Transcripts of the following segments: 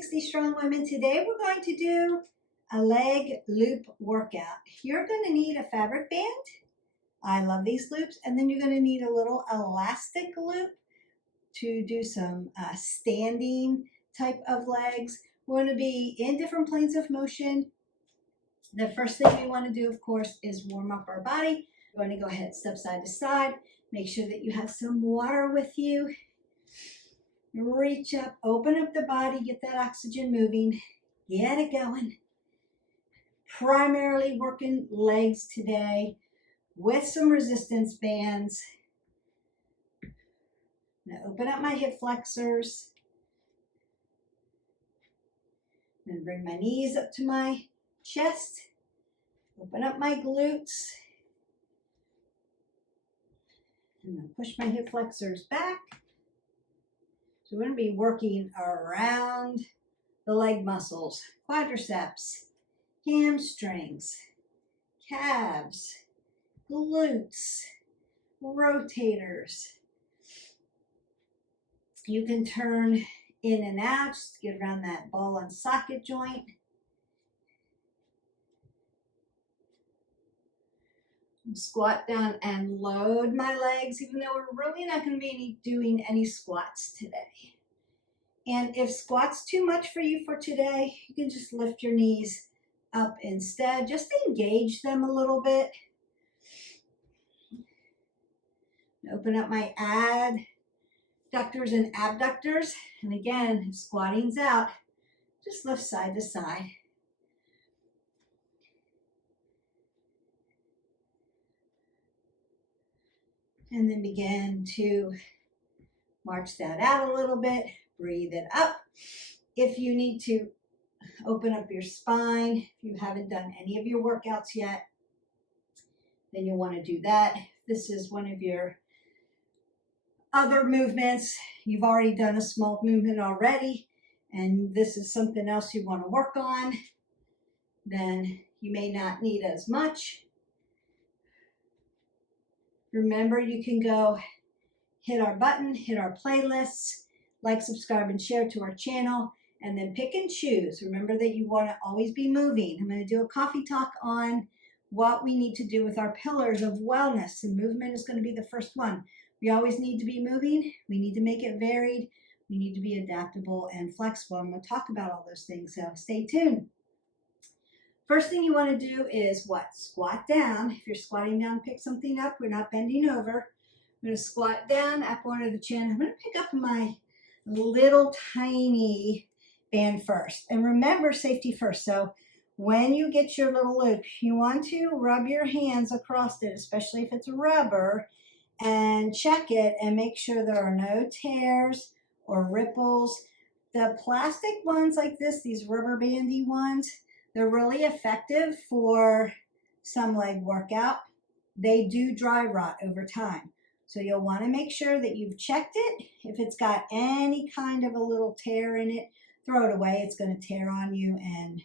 360 Strong Women. Today we're going to do a leg loop workout. You're going to need a fabric band. I love these loops. And then you're going to need a little elastic loop to do some standing type of legs. We're going to be in different planes of motion. The first thing we want to do, of course, is warm up our body. We're going to go ahead, step side to side. Make sure that you have some water with you. Reach up, open up the body, get that oxygen moving, get it going. Primarily working legs today with some resistance bands. Now open up my hip flexors. And bring my knees up to my chest. Open up my glutes. And then push my hip flexors back. So we're going to be working around the leg muscles, quadriceps, hamstrings, calves, glutes, rotators. You can turn in and out, just get around that ball and socket joint. Squat down and load my legs, even though we're really not going to be doing any squats today. And if squats too much for you for today, you can just lift your knees up instead. Just engage them a little bit. Open up my adductors and abductors. And again, if squatting's out, just lift side to side. And then begin to march that out a little bit. Breathe it up. If you need to open up your spine, if you haven't done any of your workouts yet, then you'll want to do that. This is one of your other movements. You've already done a small movement already, and this is something else you want to work on, then you may not need as much. Remember, you can go hit our button, hit our playlists, like, subscribe, and share to our channel, and then pick and choose. Remember that you want to always be moving. I'm going to do a coffee talk on what we need to do with our pillars of wellness, and movement is going to be the first one. We always need to be moving. We need to make it varied. We need to be adaptable and flexible. I'm going to talk about all those things, so stay tuned. First thing you want to do is what? Squat down. If you're squatting down, pick something up. We're not bending over. I'm going to squat down, up under the chin. I'm going to pick up my little tiny band first. And remember, safety first. So when you get your little loop, you want to rub your hands across it, especially if it's rubber, and check it and make sure there are no tears or ripples. The plastic ones like this, these rubber bandy ones, they're really effective for some leg workout. They do dry rot over time. So you'll want to make sure that you've checked it. If it's got any kind of a little tear in it, throw it away. It's going to tear on you and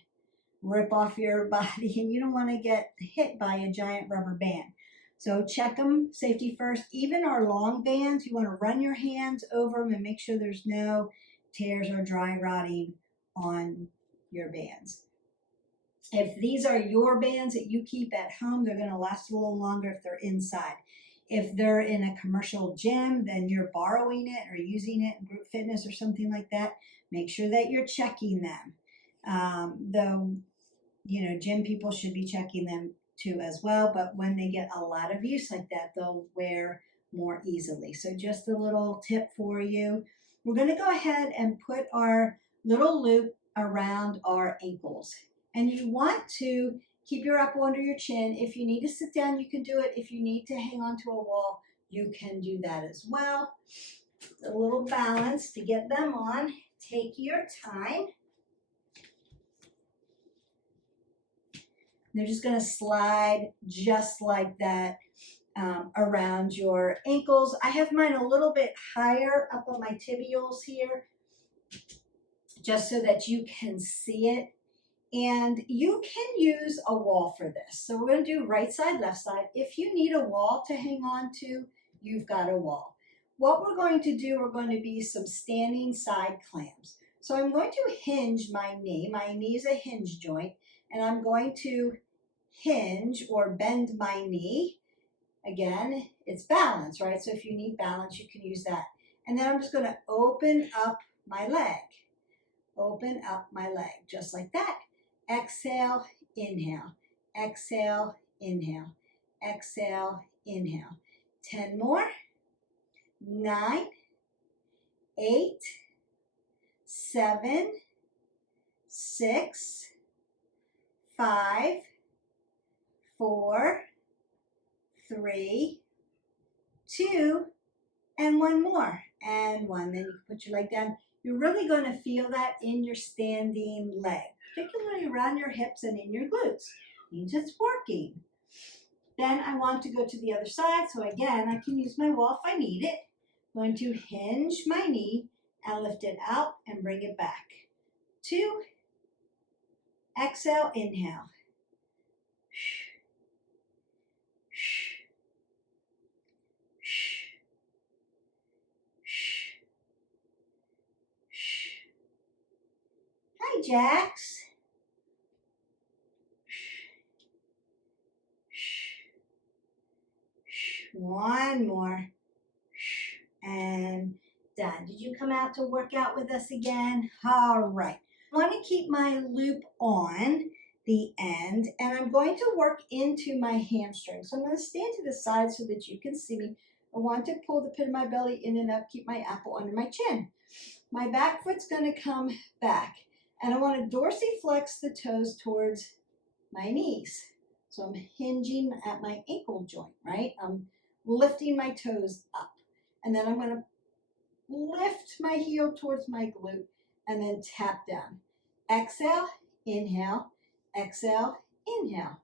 rip off your body, and you don't want to get hit by a giant rubber band. So check them, safety first. Even our long bands, you want to run your hands over them and make sure there's no tears or dry rotting on your bands. If these are your bands that you keep at home, they're going to last a little longer if they're inside. If they're in a commercial gym, then you're borrowing it or using it in group fitness or something like that. Make sure that you're checking them. Though, gym people should be checking them too as well. But when they get a lot of use like that, they'll wear more easily. So just a little tip for you. We're going to go ahead and put our little loop around our ankles. And you want to keep your elbow under your chin. If you need to sit down, you can do it. If you need to hang onto a wall, you can do that as well. A little balance to get them on. Take your time. They're just going to slide just like that around your ankles. I have mine a little bit higher up on my tibials here, just so that you can see it. And you can use a wall for this. So we're going to do right side, left side. If you need a wall to hang on to, you've got a wall. What we're going to do, we're going to be some standing side clams. So I'm going to hinge my knee. My knee is a hinge joint, and I'm going to hinge or bend my knee. Again, it's balance, right? So if you need balance, you can use that. And then I'm just going to open up my leg. Open up my leg, just like that. Exhale, inhale. Exhale, inhale. Exhale, inhale. 10 more. 9, 8, 7, 6, 5, 4, 3, 2, and 1 more. And 1. Then you can put your leg down. You're really going to feel that in your standing leg, particularly around your hips and in your glutes. It means it's working. Then I want to go to the other side. So again, I can use my wall if I need it. I'm going to hinge my knee and lift it out and bring it back. 2. Exhale, inhale. Hi, Jax. One more. And done. Did you come out to work out with us again? All right. I want to keep my loop on the end, and I'm going to work into my hamstring. So I'm going to stand to the side so that you can see me. I want to pull the pit of my belly in and up, keep my apple under my chin. My back foot's going to come back, and I want to dorsiflex the toes towards my knees. So I'm hinging at my ankle joint, right? I'm lifting my toes up, and then I'm going to lift my heel towards my glute and then tap down. Exhale, inhale, exhale, inhale.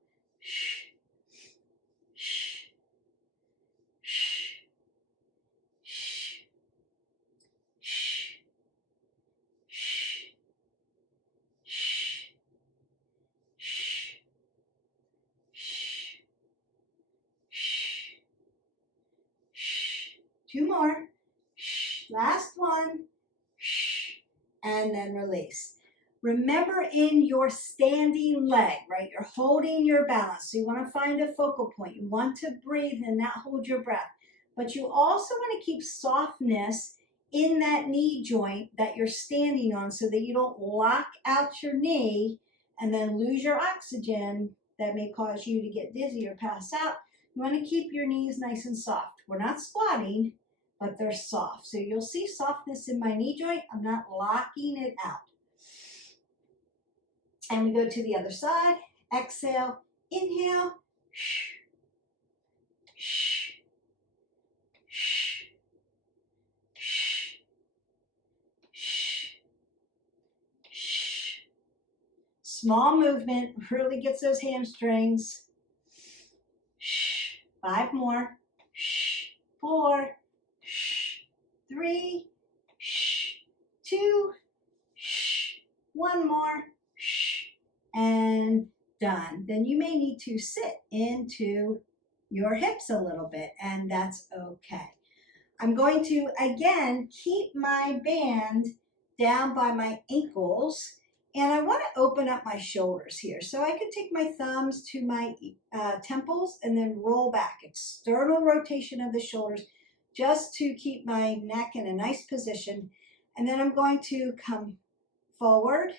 Two more. Last one. And then release. Remember, in your standing leg, right? You're holding your balance. So you want to find a focal point. You want to breathe and not hold your breath. But you also want to keep softness in that knee joint that you're standing on so that you don't lock out your knee and then lose your oxygen. That may cause you to get dizzy or pass out. You want to keep your knees nice and soft. We're not squatting, but they're soft. So you'll see softness in my knee joint. I'm not locking it out. And we go to the other side. Exhale, inhale. Small movement really gets those hamstrings. 5 more. 4, 3, 2, 1 more, and done. Then you may need to sit into your hips a little bit, and that's okay. I'm going to, again, keep my band down by my ankles, and I want to open up my shoulders here. So I can take my thumbs to my temples and then roll back. External rotation of the shoulders just to keep my neck in a nice position. And then I'm going to come forward,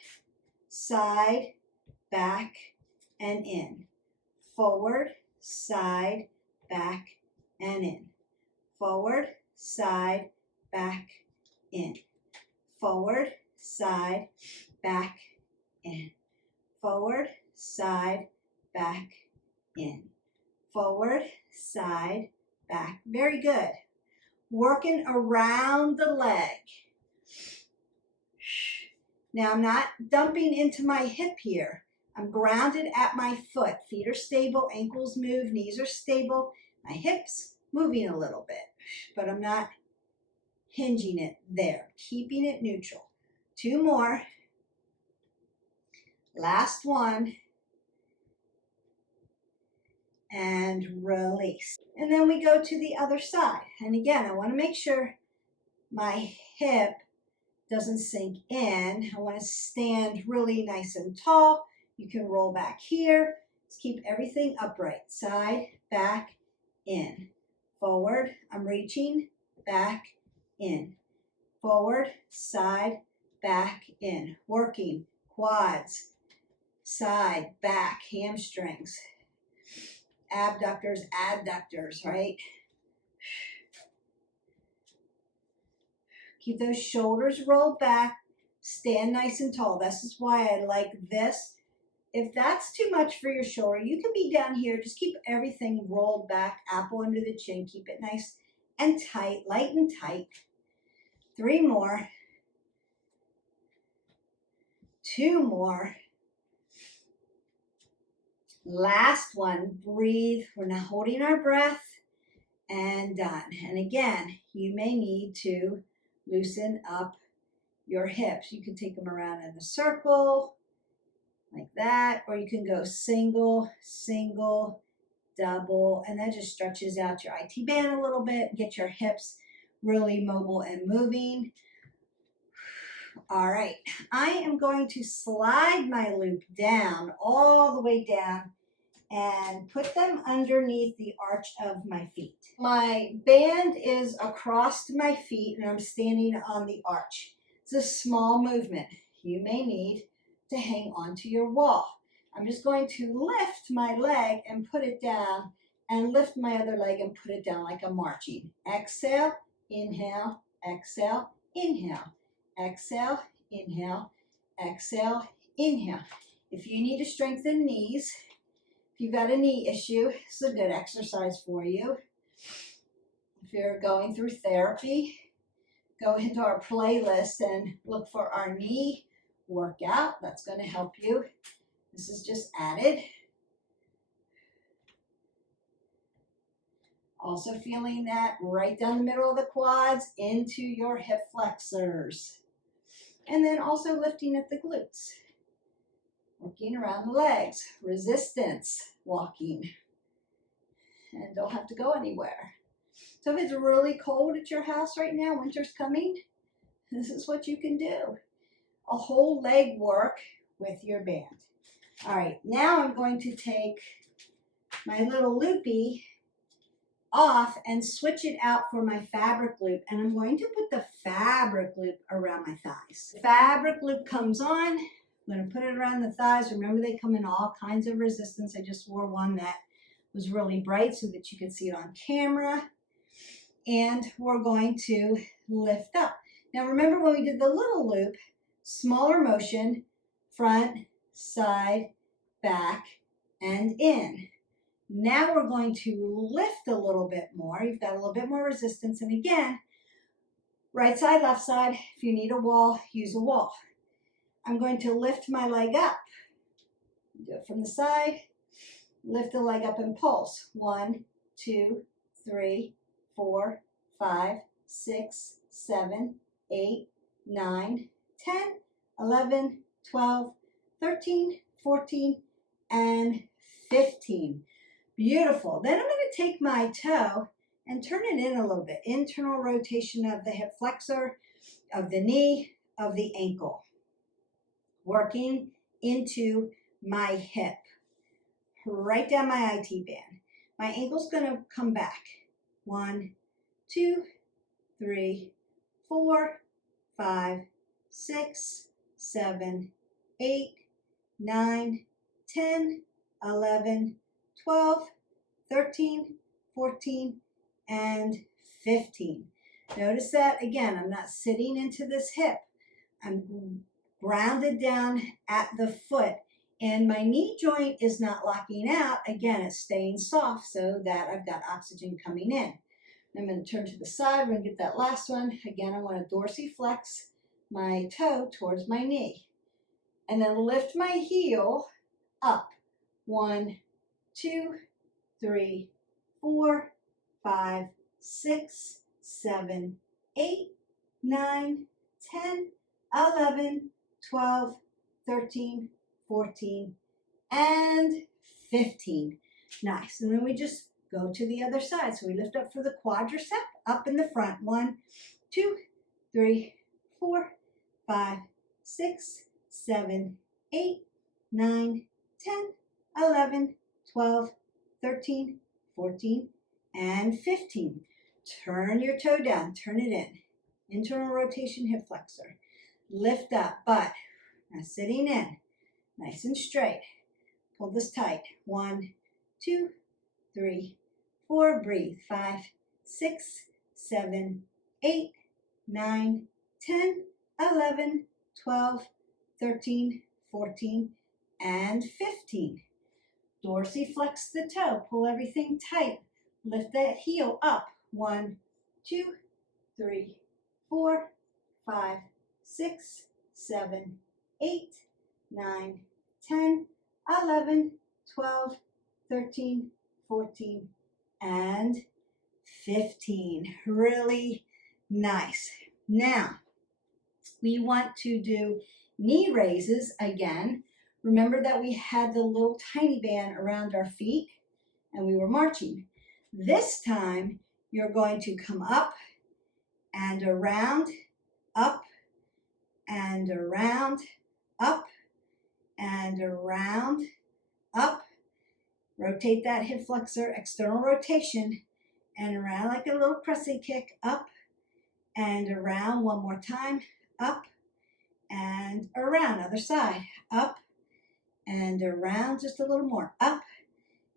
side, back, and in. Forward, side, back, and in. Forward, side, back, in. Forward, side, back, in. Forward, side, back, in. Forward, side, back. Very good. Working around the leg. Now I'm not dumping into my hip here. I'm grounded at my foot. Feet are stable, ankles move, knees are stable. My hips moving a little bit, but I'm not hinging it there. Keeping it neutral. 2 more. Last one. And release. And then we go to the other side. And again, I want to make sure my hip doesn't sink in. I want to stand really nice and tall. You can roll back here. Let's keep everything upright. Side, back, in. Forward, I'm reaching, back, in. Forward, side, back, in. Working quads, side, back, hamstrings, abductors, adductors, right? Keep those shoulders rolled back. Stand nice and tall. This is why I like this. If that's too much for your shoulder, you can be down here. Just keep everything rolled back, apple under the chin. Keep it nice and tight, light and tight. 3 more. 2 more. Last one. Breathe. We're not holding our breath. And done. And again, you may need to loosen up your hips. You can take them around in a circle like that, or you can go single, single, double, and that just stretches out your IT band a little bit, get your hips really mobile and moving. All right, I am going to slide my loop down, all the way down, and put them underneath the arch of my feet. My band is across my feet and I'm standing on the arch. It's a small movement. You may need to hang onto your wall. I'm just going to lift my leg and put it down and lift my other leg and put it down like I'm marching. Exhale, inhale, exhale, inhale, exhale, inhale, exhale, inhale. If you need to strengthen knees, if you've got a knee issue, it's a good exercise for you. If you're going through therapy, go into our playlist and look for our knee workout. That's going to help you. This is just added. Also feeling that right down the middle of the quads into your hip flexors. And then also lifting at the glutes. Working around the legs, resistance, walking, and don't have to go anywhere. So if it's really cold at your house right now, winter's coming, this is what you can do. A whole leg work with your band. All right, now I'm going to take my little loopy off and switch it out for my fabric loop, and I'm going to put the fabric loop around my thighs. The fabric loop comes on. I'm going to put it around the thighs. Remember, they come in all kinds of resistance. I just wore one that was really bright so that you could see it on camera. And we're going to lift up. Now, remember when we did the little loop, smaller motion, front, side, back, and in. Now we're going to lift a little bit more. You've got a little bit more resistance. And again, right side, left side. If you need a wall, use a wall. I'm going to lift my leg up. Do it from the side. Lift the leg up and pulse. 1, 2, 3, 4, 5, 6, 7, 8, 9, 10, 11, 12, 13, 14, and 15. Beautiful. Then I'm going to take my toe and turn it in a little bit. Internal rotation of the hip flexor, of the knee, of the ankle. Working into my hip. Right down my IT band. My ankle's going to come back. 1, 2, 3, 4, 5, 6, 7, 8, 9, 10, 11, 12, 13, 14, and 15. Notice that again, I'm not sitting into this hip. I'm grounded down at the foot, and my knee joint is not locking out. Again, it's staying soft so that I've got oxygen coming in. I'm going to turn to the side. We're going to get that last one. Again, I want to dorsiflex my toe towards my knee. And then lift my heel up. 1, 2, 3, 4, 5, 6, 7, 8, 9, 10, 11, 12, 13, 14, and 15. Nice. And then we just go to the other side. So we lift up for the quadricep, up in the front. 1, 2, 3, 4, 5, 6, 7, 8, 9, 10, 11, 12, 13, 14, and 15. Turn your toe down, turn it in. Internal rotation, hip flexor. Lift up, butt. Now sitting in, nice and straight. Pull this tight. 1, 2, 3, 4. Breathe. 5, 6, 7, 8, 9, 10, 11, 12, 13, 14, and 15. Dorsiflex the toe. Pull everything tight. Lift that heel up. 1, 2, 3, 4, 5, 6, 7, 8, 9, 10, 11, 12, 13, 14, and 15. Really nice. Now, we want to do knee raises again. Remember that we had the little tiny band around our feet and we were marching. This time, you're going to come up and around, up and around, up and around, up. Rotate that hip flexor, external rotation, and around like a little crescent kick, up and around. One more time, up and around. Other side, up and around, just a little more, up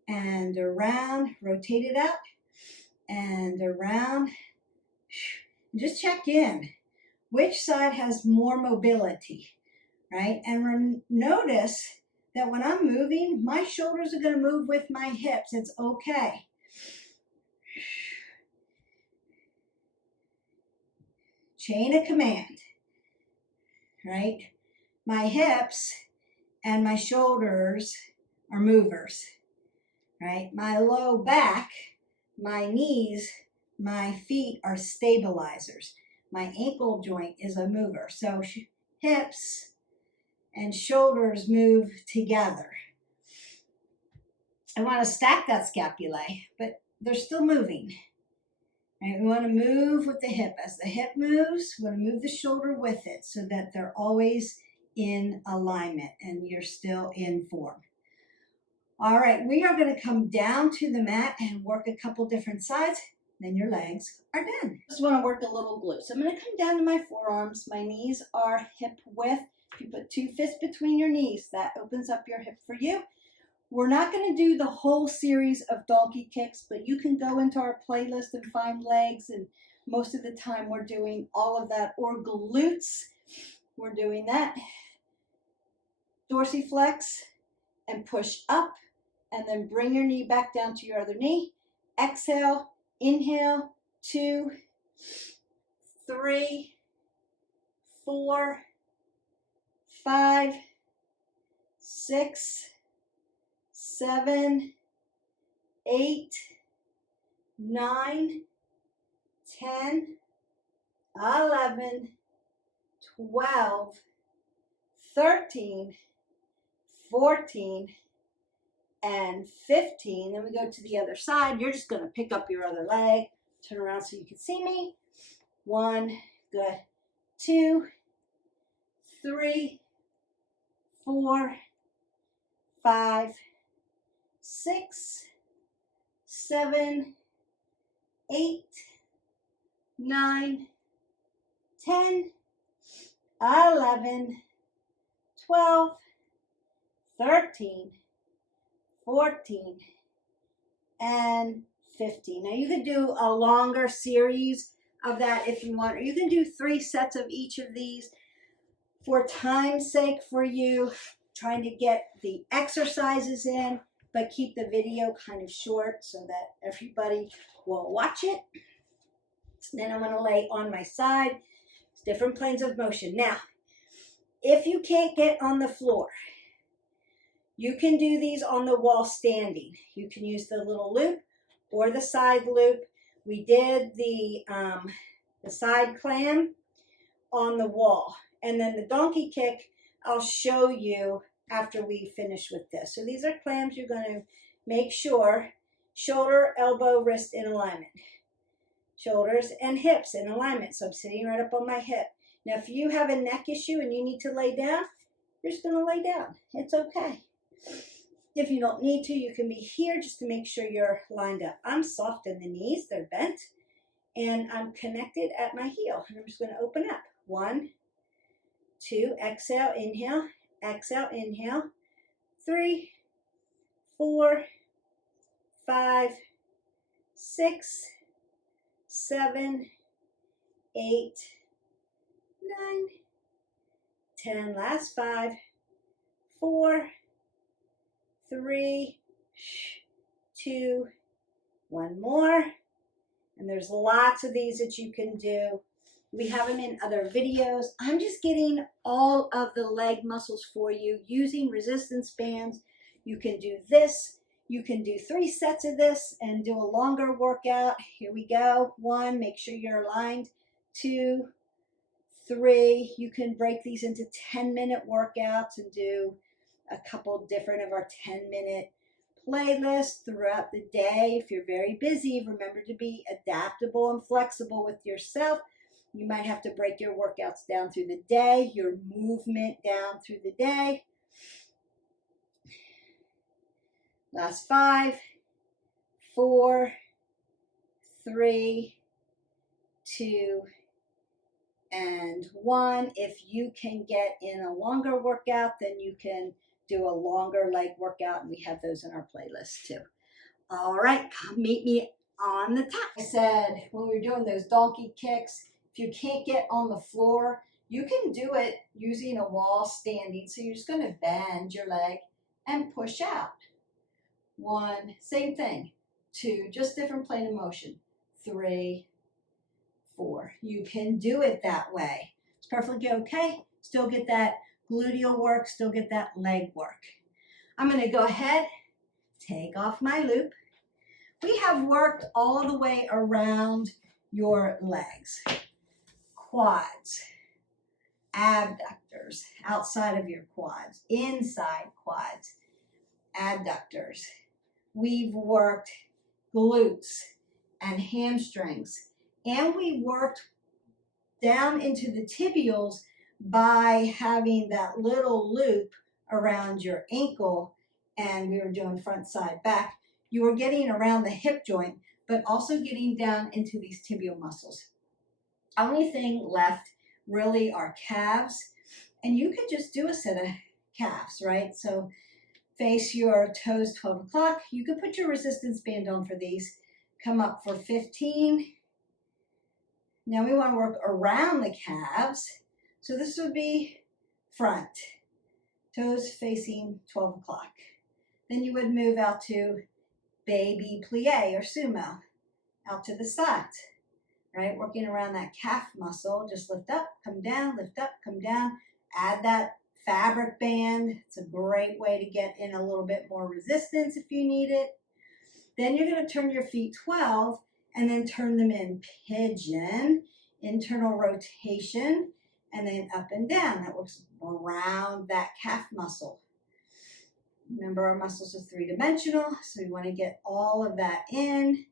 and around. Rotate it out and around. Just check in. Which side has more mobility, right? And notice that when I'm moving, my shoulders are going to move with my hips. It's okay. Chain of command, right? My hips and my shoulders are movers, right? My low back, my knees, my feet are stabilizers. My ankle joint is a mover. So hips and shoulders move together. I want to stack that scapulae, but they're still moving. Right? We want to move with the hip. As the hip moves, we want to move the shoulder with it so that they're always in alignment and you're still in form. All right, we are going to come down to the mat and work a couple different sides. Then your legs are done. Just want to work a little glute. So I'm going to come down to my forearms. My knees are hip width. If you put 2 fists between your knees, that opens up your hip for you. We're not going to do the whole series of donkey kicks, but you can go into our playlist and find legs, and most of the time we're doing all of that, or glutes. We're doing that. Dorsiflex and push up, and then bring your knee back down to your other knee. Exhale, inhale, 2, 3, 4, 5, 6, 7, 8, 9, 10, 11, 12, 13, 14, and 15. Then we go to the other side. You're just going to pick up your other leg. Turn around so you can see me. 1, good. 2, 3, 4, 5, 6, 7, 8, 9, 10, 11, 12, 13, 14, and 15. Now you can do a longer series of that if you want, or you can do 3 sets of each of these. For time's sake for you, trying to get the exercises in, but keep the video kind of short so that everybody will watch it. Then I'm going to lay on my side. It's different planes of motion. Now, if you can't get on the floor, you can do these on the wall standing. You can use the little loop or the side loop. We did the side clam on the wall. And then the donkey kick, I'll show you after we finish with this. So these are clams. You're going to make sure shoulder, elbow, wrist in alignment. Shoulders and hips in alignment. So I'm sitting right up on my hip. Now, if you have a neck issue and you need to lay down, you're just going to lay down. It's okay. If you don't need to, you can be here just to make sure you're lined up. I'm soft in the knees. They're bent. And I'm connected at my heel. And I'm just going to open up. 1, 2, exhale, inhale, exhale, inhale. 3, 4, 5, 6, 7, 8, 9, 10. Last 5, 4, 3, 2, 1 more. And there's lots of these that you can do. We have them in other videos. I'm just getting all of the leg muscles for you using resistance bands. You can do this. You can do 3 sets of this and do a longer workout. Here we go. 1, make sure you're aligned. 2, 3. You can break these into 10-minute workouts and do a couple different of our 10-minute playlists throughout the day. If you're very busy, remember to be adaptable and flexible with yourself. You might have to break your workouts down through the day, your movement down through the day. Last 5, 4, 3, 2, and 1. If you can get in a longer workout, then you can do a longer leg workout, and we have those in our playlist too. All right, come meet me on the top. I said when we were doing those donkey kicks, if you can't get on the floor, you can do it using a wall standing. So you're just going to bend your leg and push out. 1, same thing. 2, just different plane of motion. 3, 4. You can do it that way. It's perfectly okay. Still get that gluteal work, still get that leg work. I'm going to go ahead, take off my loop. We have worked all the way around your legs. Quads, abductors, outside of your quads, inside quads, adductors. We've worked glutes and hamstrings, and we worked down into the tibials by having that little loop around your ankle, and we were doing front, side, back. You were getting around the hip joint, but also getting down into these tibial muscles. Only thing left really are calves, and you could just do a set of calves, right? So face your toes 12 o'clock. You could put your resistance band on for these. Come up for 15. Now we want to work around the calves. So this would be front, toes facing 12 o'clock. Then you would move out to baby plie or sumo, out to the sides. Right, working around that calf muscle. Just lift up, come down, lift up, come down. Add that fabric band. It's a great way to get in a little bit more resistance if you need it. Then you're going to turn your feet 12 and then turn them in pigeon, internal rotation, and then up and down. That works around that calf muscle. Remember, our muscles are 3-dimensional, so we want to get all of that in.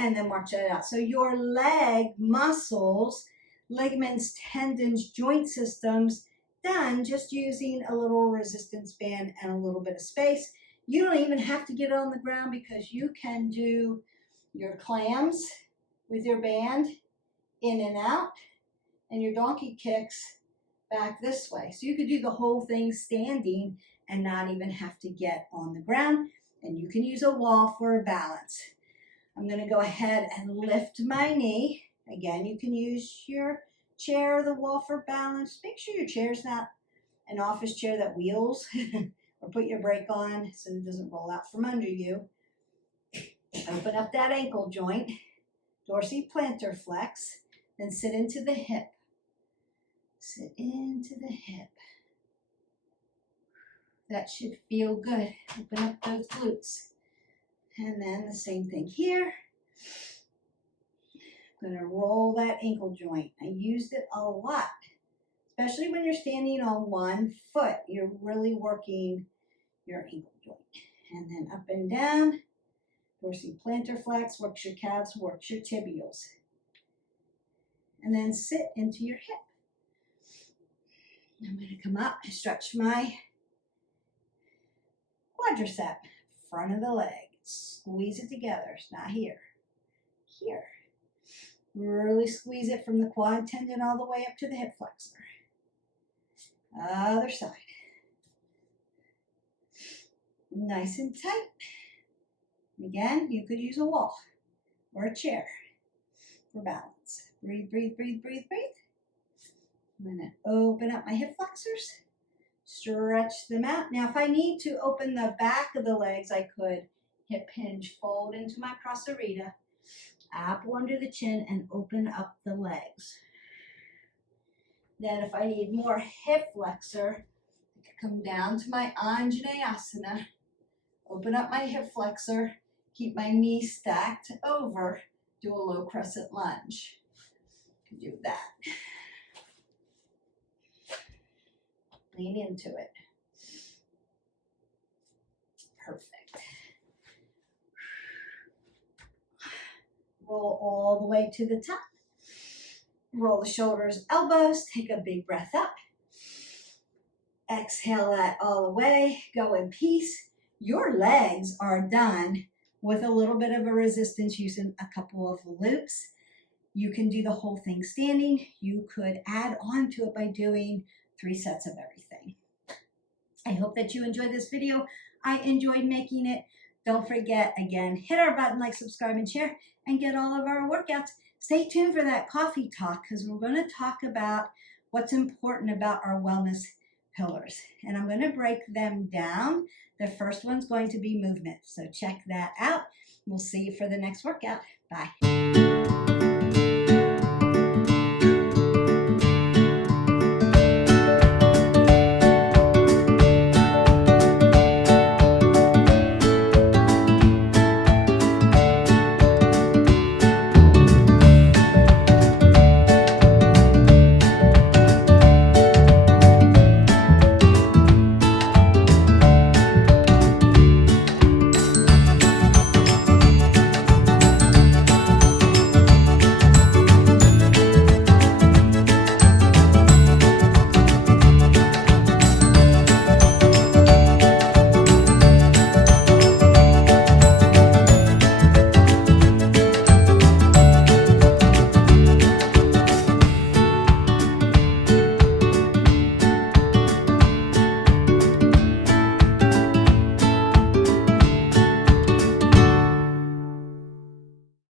And then march that out. So your leg muscles, ligaments, tendons, joint systems, done just using a little resistance band and a little bit of space. You don't even have to get it on the ground because you can do your clams with your band in and out, and your donkey kicks back this way. So you could do the whole thing standing and not even have to get on the ground. And you can use a wall for a balance. I'm going to go ahead and lift my knee. Again, you can use your chair or the wall for balance. Make sure your chair's not an office chair that wheels, or put your brake on so it doesn't roll out from under you. Open up that ankle joint, dorsiplantar flex, then sit into the hip. Sit into the hip. That should feel good. Open up those glutes. And then the same thing here. I'm going to roll that ankle joint. I used it a lot, especially when you're standing on one foot. You're really working your ankle joint. And then up and down, Dorsiplantar flex, works your calves, works your tibials. And then sit into your hip. I'm going to come up and stretch my quadricep, front of the leg. Squeeze it together. It's not here. Here. Really squeeze it from the quad tendon all the way up to the hip flexor. Other side. Nice and tight. Again, you could use a wall or a chair for balance. Breathe, breathe, breathe, breathe, breathe. I'm going to open up my hip flexors. Stretch them out. Now, if I need to open the back of the legs, I could hip hinge, fold into my crosserita, apple under the chin, and open up the legs. Then if I need more hip flexor, I could come down to my Anjaneyasana, open up my hip flexor, keep my knees stacked over, do a low crescent lunge. Do that. Lean into it. Perfect. Roll all the way to the top. Roll the shoulders, elbows. Take a big breath up. Exhale that all the way. Go in peace. Your legs are done with a little bit of a resistance using a couple of loops. You can do the whole thing standing. You could add on to it by doing 3 sets of everything. I hope that you enjoyed this video. I enjoyed making it. Don't forget, again, hit our button, like, subscribe, and share, and get all of our workouts. Stay tuned for that coffee talk, because we're going to talk about what's important about our wellness pillars. And I'm going to break them down. The first one's going to be movement. So check that out. We'll see you for the next workout. Bye.